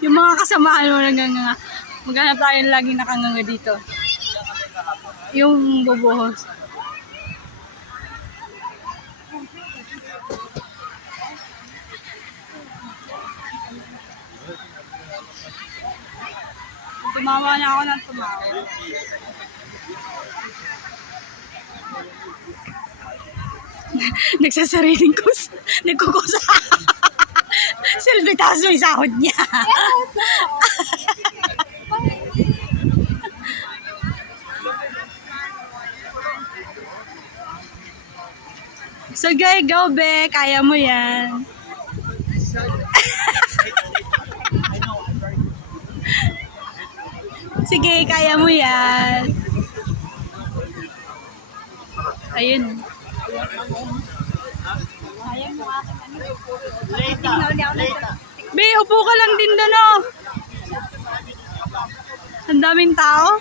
Yung mga kasamahan mo nagnganga. Maghanap tayo laging nakanganga dito. Yung bubuhos. Tumawa na ako ng tumawa. Nagsasariling kus. Nagkukusa. Silbitas mo yung sahod niya. So guys, go be. Kaya mo yan. Sige, kaya mo yan. Ayun. Be, upo ka lang din doon, oh. Ang daming tao.